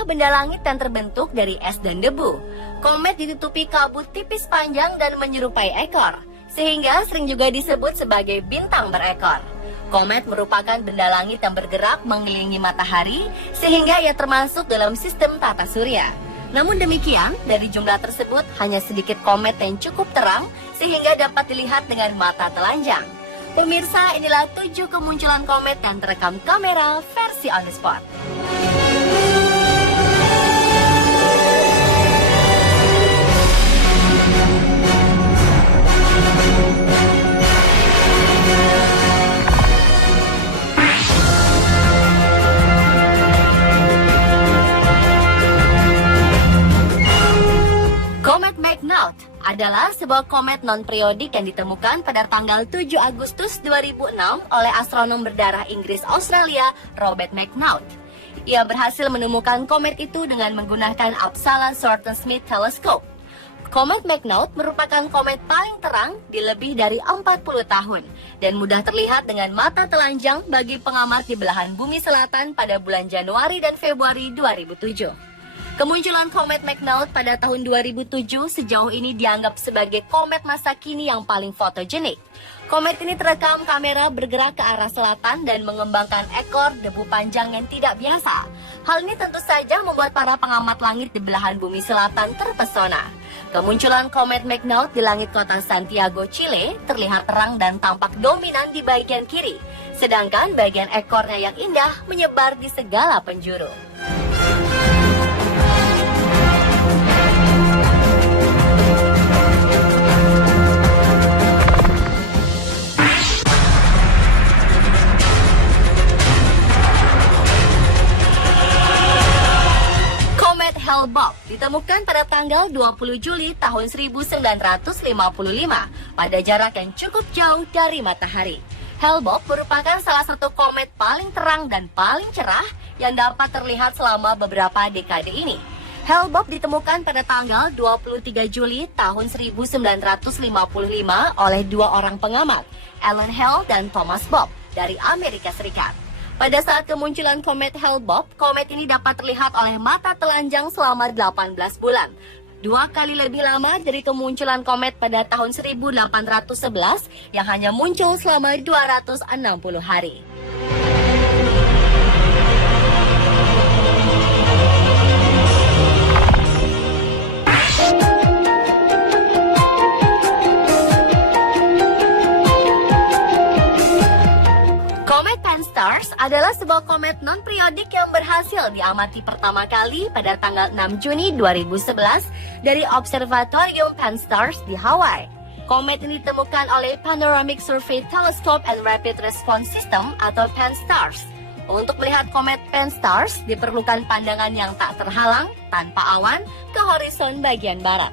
sebuah benda langit yang terbentuk dari es dan debu. Komet ditutupi kabut tipis panjang dan menyerupai ekor, sehingga sering juga disebut sebagai bintang berekor. Komet merupakan benda langit yang bergerak mengelilingi matahari, sehingga ia termasuk dalam sistem tata surya. Namun demikian, dari jumlah tersebut hanya sedikit komet yang cukup terang, sehingga dapat dilihat dengan mata telanjang. Pemirsa, inilah 7 kemunculan komet yang terekam kamera versi on the spot. Komet McNaught adalah sebuah komet non-periodik yang ditemukan pada tanggal 7 Agustus 2006 oleh astronom berdarah Inggris Australia Robert McNaught. Ia berhasil menemukan komet itu dengan menggunakan Uppsala Sorten-Smith Telescope. Komet McNaught merupakan komet paling terang di lebih dari 40 tahun dan mudah terlihat dengan mata telanjang bagi pengamat di belahan bumi selatan pada bulan Januari dan Februari 2007. Kemunculan komet McNaught pada tahun 2007 sejauh ini dianggap sebagai komet masa kini yang paling fotogenik. Komet ini terekam kamera bergerak ke arah selatan dan mengembangkan ekor debu panjang yang tidak biasa. Hal ini tentu saja membuat para pengamat langit di belahan bumi selatan terpesona. Kemunculan komet McNaught di langit kota Santiago, Chile terlihat terang dan tampak dominan di bagian kiri, sedangkan bagian ekornya yang indah menyebar di segala penjuru. Hale-Bopp ditemukan pada tanggal 20 Juli tahun 1955 pada jarak yang cukup jauh dari matahari. Hale-Bopp merupakan salah satu komet paling terang dan paling cerah yang dapat terlihat selama beberapa dekade ini. Hale-Bopp ditemukan pada tanggal 23 Juli tahun 1955 oleh dua orang pengamat, Alan Hale dan Thomas Bopp dari Amerika Serikat. Pada saat kemunculan komet Hale-Bopp, komet ini dapat terlihat oleh mata telanjang selama 18 bulan. 2 kali lebih lama dari kemunculan komet pada tahun 1811 yang hanya muncul selama 260 hari. Pan-STARRS adalah sebuah komet non-periodik yang berhasil diamati pertama kali pada tanggal 6 Juni 2011 dari Observatorium Pan-STARRS di Hawaii. Komet ini ditemukan oleh Panoramic Survey Telescope and Rapid Response System atau Pan-STARRS. Untuk melihat komet Pan-STARRS diperlukan pandangan yang tak terhalang tanpa awan ke horizon bagian barat.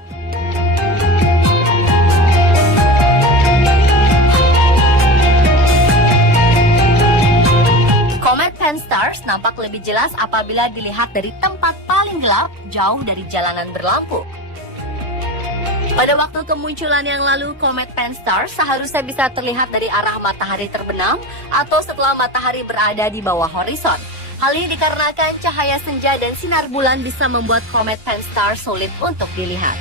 Komet Pan-STARRS nampak lebih jelas apabila dilihat dari tempat paling gelap, jauh dari jalanan berlampu. Pada waktu kemunculan yang lalu, komet Pan-STARRS seharusnya bisa terlihat dari arah matahari terbenam atau setelah matahari berada di bawah horizon. Hal ini dikarenakan cahaya senja dan sinar bulan bisa membuat komet Pan-STARRS sulit untuk dilihat.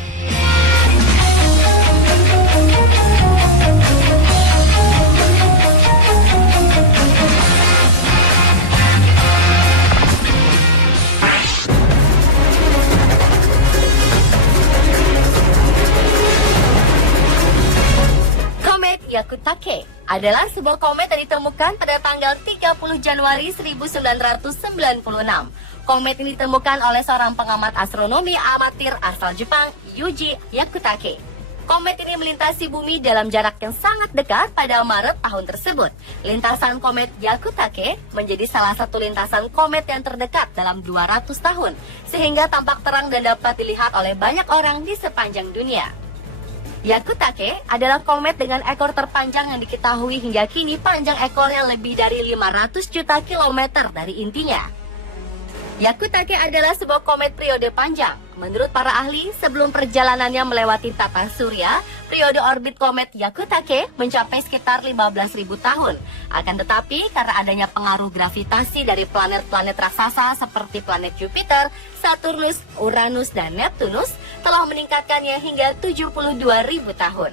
Hyakutake adalah sebuah komet yang ditemukan pada tanggal 30 Januari 1996. Komet ini ditemukan oleh seorang pengamat astronomi amatir asal Jepang, Yuji Hyakutake. Komet ini melintasi bumi dalam jarak yang sangat dekat pada Maret tahun tersebut. Lintasan komet Hyakutake menjadi salah satu lintasan komet yang terdekat dalam 200 tahun, sehingga tampak terang dan dapat dilihat oleh banyak orang di sepanjang dunia. Hyakutake adalah komet dengan ekor terpanjang yang diketahui hingga kini panjang ekornya lebih dari 500 juta kilometer dari intinya. Hyakutake adalah sebuah komet periode panjang. Menurut para ahli, sebelum perjalanannya melewati tata surya, periode orbit komet Hyakutake mencapai sekitar 15.000 tahun. Akan tetapi, karena adanya pengaruh gravitasi dari planet-planet raksasa seperti planet Jupiter, Saturnus, Uranus, dan Neptunus, telah meningkatkannya hingga 72.000 tahun.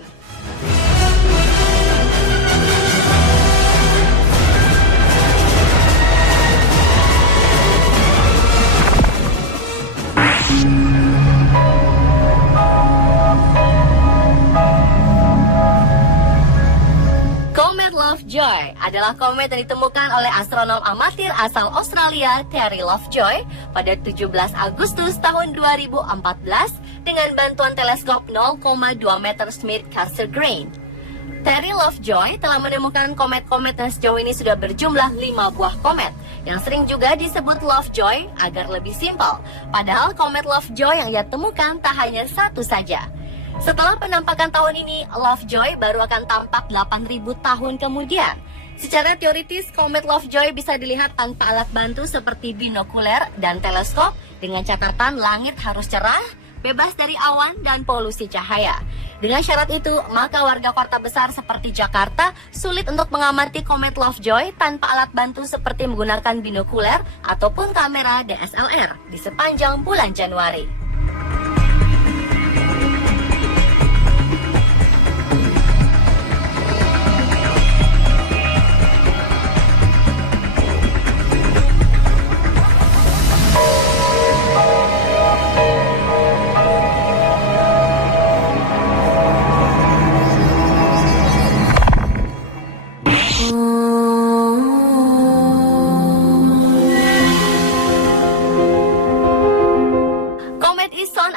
Komet Lovejoy adalah komet yang ditemukan oleh astronom amatir asal Australia Terry Lovejoy pada 17 Agustus tahun 2014 dengan bantuan teleskop 0,2 meter Smith Cassegrain. Terry Lovejoy telah menemukan komet-komet yang sejauh ini sudah berjumlah 5 buah komet yang sering juga disebut Lovejoy agar lebih simpel. Padahal komet Lovejoy yang ia temukan tak hanya satu saja. Setelah penampakan tahun ini, Lovejoy baru akan tampak 8.000 tahun kemudian. Secara teoritis, komet Lovejoy bisa dilihat tanpa alat bantu seperti binokuler dan teleskop dengan catatan langit harus cerah, bebas dari awan dan polusi cahaya. Dengan syarat itu, maka warga kota besar seperti Jakarta sulit untuk mengamati komet Lovejoy tanpa alat bantu seperti menggunakan binokuler ataupun kamera DSLR di sepanjang bulan Januari.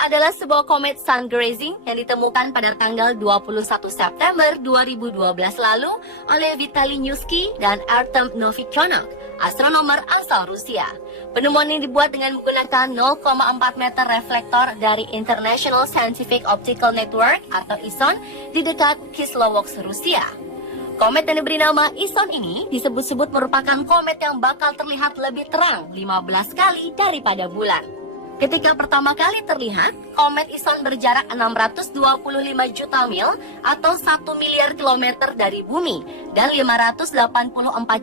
Adalah sebuah komet sun grazing yang ditemukan pada tanggal 21 September 2012 lalu oleh Vitaly Nyuski dan Artem Novichonok, astronomer asal Rusia. Penemuan ini dibuat dengan menggunakan 0,4 meter reflektor dari International Scientific Optical Network atau ISON di dekat Kislovodsk, Rusia. Komet yang diberi nama ISON ini disebut-sebut merupakan komet yang bakal terlihat lebih terang 15 kali daripada bulan. Ketika pertama kali terlihat, komet ISON berjarak 625 juta mil atau 1 miliar kilometer dari bumi dan 584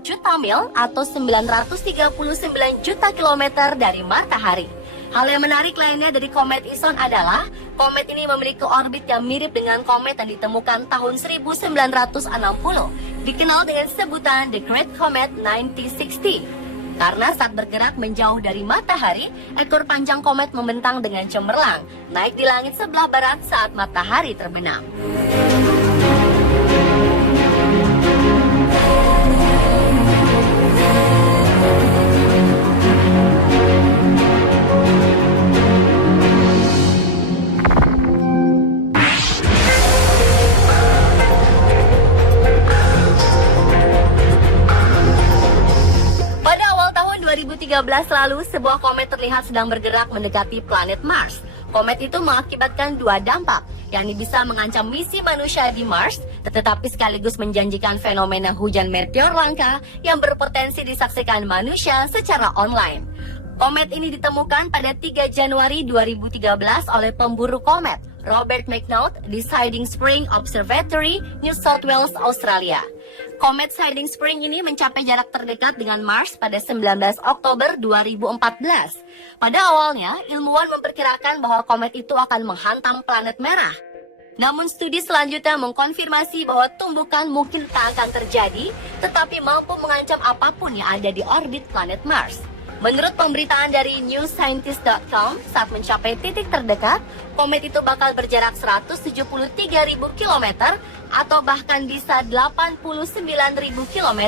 juta mil atau 939 juta kilometer dari matahari. Hal yang menarik lainnya dari komet ISON adalah komet ini memiliki orbit yang mirip dengan komet yang ditemukan tahun 1960, dikenal dengan sebutan The Great Comet 9060. Karena saat bergerak menjauh dari matahari, ekor panjang komet membentang dengan cemerlang, naik di langit sebelah barat saat matahari terbenam. Pada awal tahun 2013 lalu, sebuah komet terlihat sedang bergerak mendekati planet Mars. Komet itu mengakibatkan dua dampak, yakni bisa mengancam misi manusia di Mars, tetapi sekaligus menjanjikan fenomena hujan meteor langka yang berpotensi disaksikan manusia secara online. Komet ini ditemukan pada 3 Januari 2013 oleh pemburu komet Robert McNaught di Siding Spring Observatory, New South Wales, Australia. Komet Siding Spring ini mencapai jarak terdekat dengan Mars pada 19 Oktober 2014. Pada awalnya, ilmuwan memperkirakan bahwa komet itu akan menghantam planet merah. Namun studi selanjutnya mengkonfirmasi bahwa tumbukan mungkin tak akan terjadi, tetapi mampu mengancam apapun yang ada di orbit planet Mars. Menurut pemberitaan dari newscientist.com, saat mencapai titik terdekat, komet itu bakal berjarak 173.000 km atau bahkan bisa 89.000 km.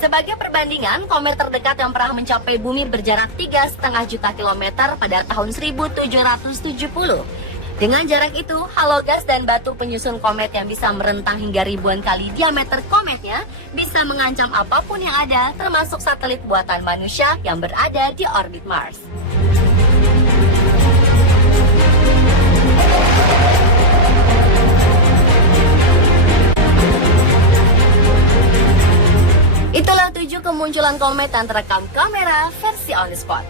Sebagai perbandingan, komet terdekat yang pernah mencapai bumi berjarak 3,5 juta kilometer pada tahun 1770. Dengan jarak itu, halogas dan batu penyusun komet yang bisa merentang hingga ribuan kali diameter kometnya bisa mengancam apapun yang ada, termasuk satelit buatan manusia yang berada di orbit Mars. Itulah 7 kemunculan komet yang terekam kamera versi on the spot.